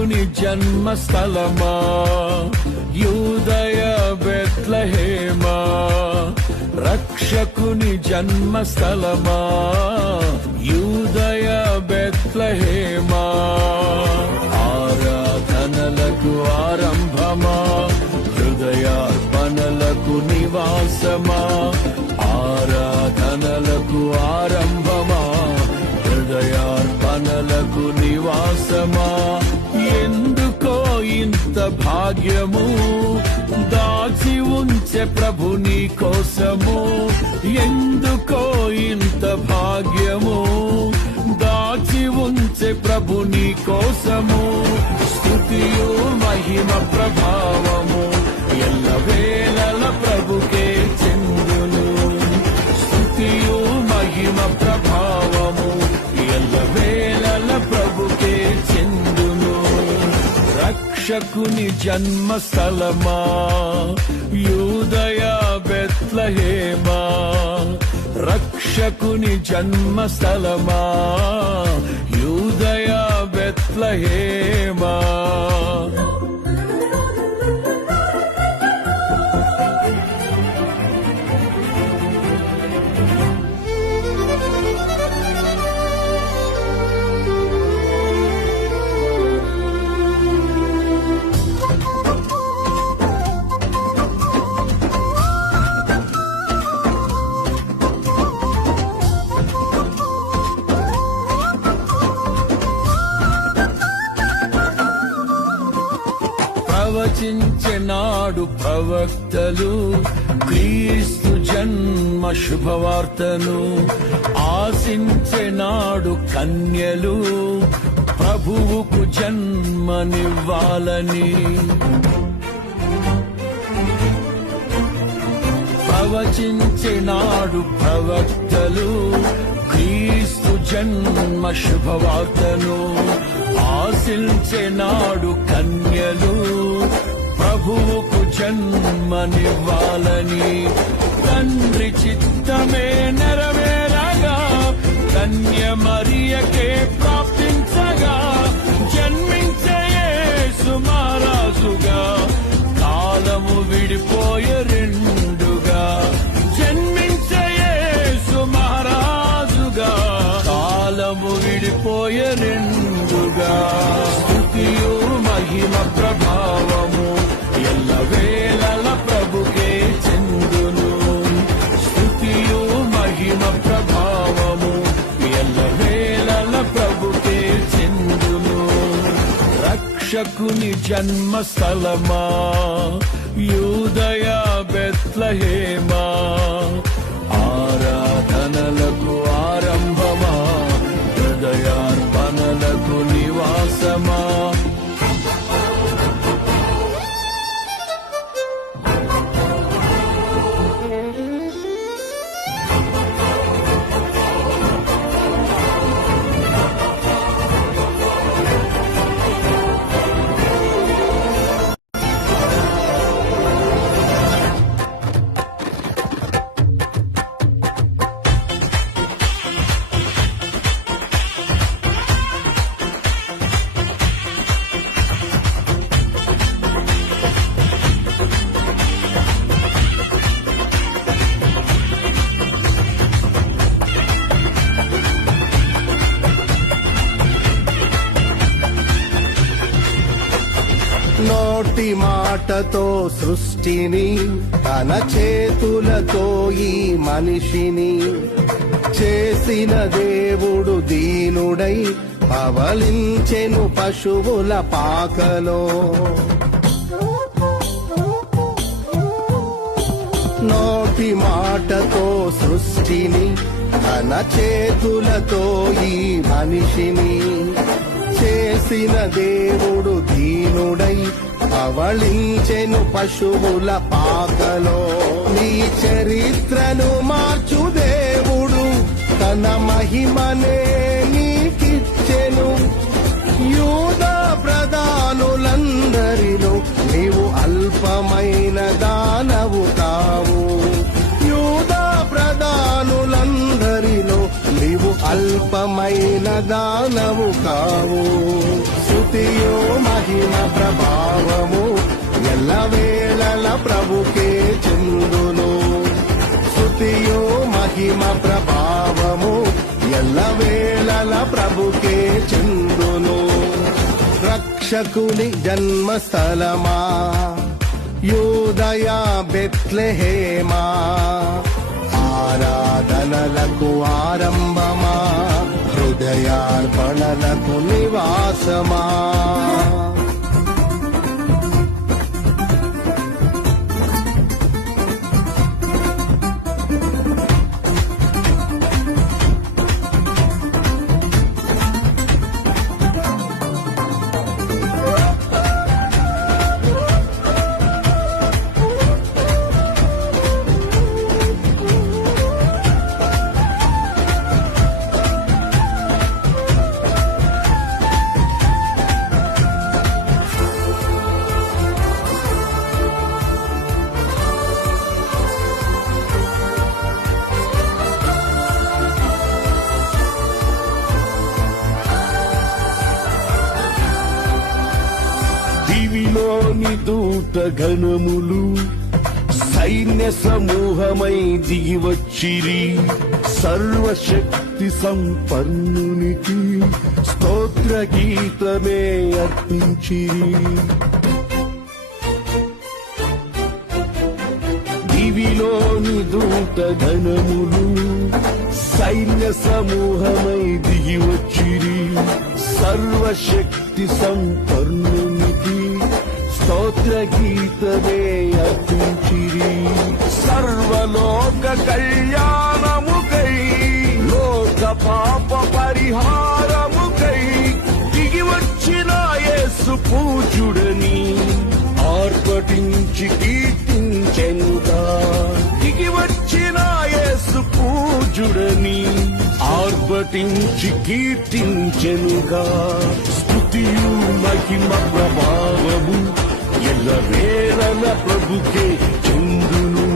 రక్షకుని జన్మస్థలమా యూదయ బెత్లెహేమా, రక్షకుని జన్మస్థలమా యూదయ బెత్లెహేమా. ఆరాధనలకు ఆరంభమా, హృదయార్పణలకు నివాసమా, ఆరాధనలకు ఆరంభమా, హృదయార్పణలకు నివాసమా. ఎందుకో ఇంత భాగ్యము దాచి ఉంచే ప్రభు నీ కోసము, ఎందుకో ఇంత భాగ్యము దాచి ఉంచే ప్రభు నీ కోసము. స్తుతియు మహిమ ప్రభావము ఎల్లవేళల ప్రభుకే చెందును, స్తుతియు మహిమ ప్రభావము ఎల్లవేళల ప్రభుకే చెందును. రక్షకుని జన్మస్థలమా యూదయ బెత్లెహేమా, రక్షకుని జన్మస్థలమా యూదయ బెత్లెహేమా. ప్రవచించెనాడు ప్రవక్తలు క్రీస్తు జన్మ శుభవార్తను, ఆశించెనాడు కన్యలు ప్రభువుకు జన్మనివ్వాలని. ప్రవచించెనాడు ప్రవక్తలు క్రీస్తు జన్మ శుభవార్తను, ఆశించెనాడు కన్యలు ప్రభువుకు జన్మనివ్వాలని. తండ్రి చిత్తమే నెరవేరగా కన్య మరియకే ప్రాప్తించగా, జన్మించే యేసు మహారాజుగా కాలము విడిపోయే రెండుగా, జన్మించే యేసు మహారాజుగా కాలము విడిపోయే రెండుగా. స్తుతియు మహిమ ప్రభావము ఎల్లవేళల ప్రభుకే చెందును, స్తుతియు మహిమ ప్రభావము ఎల్లవేళల ప్రభుకే చెందును. రక్షకుని జన్మస్థలమా యూదయ బెత్లెహేమా, ఆరాధనలకు ఆరంభమా, హృదయార్పణలకు నివాసమా. నోటి మాటతో సృష్టిని, తన చేతులతో ఈ మనిషిని చేసిన దేవుడు దీనుడై పవలించెను పశువుల పాకలో. నోటి మాటతో సృష్టిని, తన చేతులతో ఈ మనిషిని చేసిన దేవుడు దీనుడై అవళించెను పశువుల పాకలో. నీ చరిత్రను మార్చు దేవుడు తన మహిమనే నీకిచ్చెను. యూదా ప్రధానులందరిలో నీవు అల్పమైన దానవు కావు, యూదా ప్రధానులందరిలో నీవు అల్పమైన దానవు కావు. స్తుతియో మహిమ ప్రభావము ఎల్లవేళల ప్రభుకే చెందును. స్తుతియో మహిమ ప్రభావము ఎల్లవేళల ప్రభుకే చెందును. రక్షకుని జన్మస్థలమా యూదయ బెత్లెహేమా, ఆరాధనలకు ఆరంభమా, హృదయార్పణలకు నివాసమా. దివిలోని దూత గణములు సైన్య సమూహమై దిగి వచ్చిరి. సర్వశక్తి సంపన్నునికి స్తోత్ర గీతమే అర్పించిరి. దివిలోని దూత గణములు సైన్య సమూహమై దిగి వచ్చిరి. సర్వశక్తి సంపన్నునికి స్తోత్ర గీతమే అర్పించిరి. సర్వలోక కళ్యాణముకై లోక పాప పరిహారముకై దిగి వచ్చిన యేసు పూజుడని ఆర్భటించి కీర్తించెనుగా. దిగి వచ్చిన యేసు పూజుడని ఆర్భటించి కీర్తించెనుగా. స్తుతియు మహిమ ప్రభావము ఎల్లవేళల ప్రభుకే చెందును.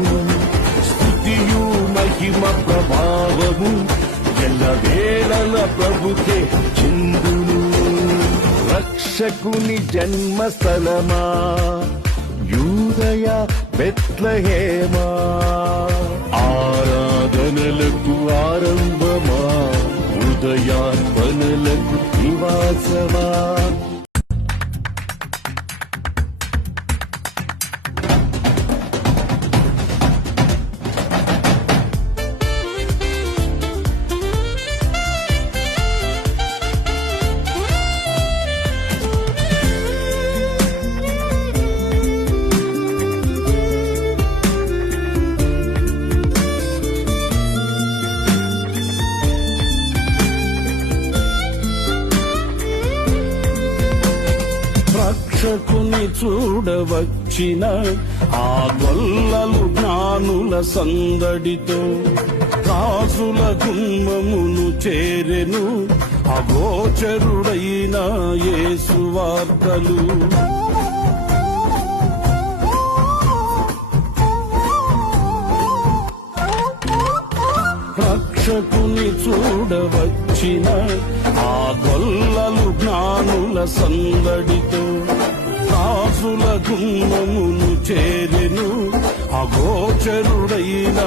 స్తుతియు మహిమ ప్రభావము ఎల్లవేళల ప్రభుకే చెందును. రక్షకుని జన్మస్థలమా యూదయ బెత్లెహేమా, ఆరాధనలకు ఆరంభమా, హృదయార్పణలకు నివాసమా. రక్షకుని చూడవచ్చిన ఆ గొల్లలు జ్ఞానుల సందడితో రాజుల గుమ్మమును చేరెను. అగోచరుడైన యేసు వార్తలు రక్షకుని చూడవచ్చిన ఆ గొల్లలు జ్ఞానుల సందడితో రాజుల గుమ్మమును చేరెను. అగోచరుడైన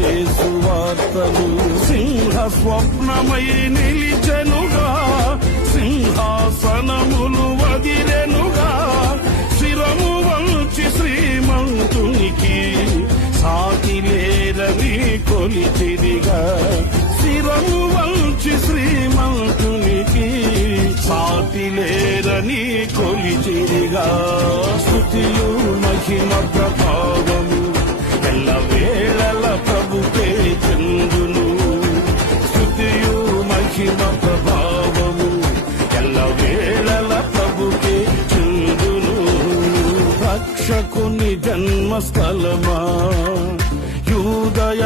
యేసు వార్తలు సింహ స్వప్నమై నిలిచెనుగా. సింహాసనములు వదిలెనుగా. శిరము వంచి శ్రీమంతునికి సాటి లేరని కొలిచిరిగా. శిరము వంచి శ్రీమంతునికి సాటి లేరని కొలిచిరిగా. స్తుతియు మహిమ ప్రభావము ఎల్లవేళల ప్రభుకే చెందును. స్తుతియు మహిమ ప్రభావము ఎల్లవేళల ప్రభుకే చెందును. రక్షకుని జన్మస్థలమా యూదయ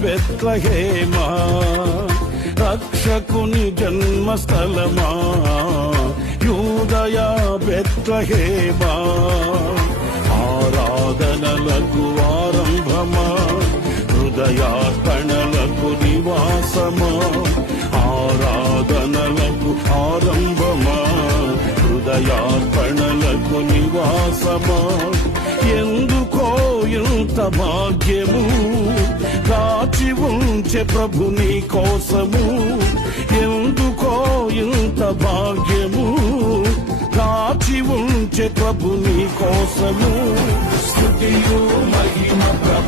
బెత్లెహేమా, రక్షకుని జన్మస్థలమా యూదయ బెత్లెహేమా, ఆరాధనలకు ఆరంభమా, హృదయార్పణలకు నివాసమా, ఆరాధనలకు ఆరంభమా, హృదయార్పణలకు నివాసమా. ఎందుకో ఇంత భాగ్యము కాచి ఉంచే ప్రభు నీ కోసము. ఎందుకో ఇంత భాగ్యము కాచి ఉంచే ప్రభు నీ కోసము. స్తుతియు మహిమ ప్రభు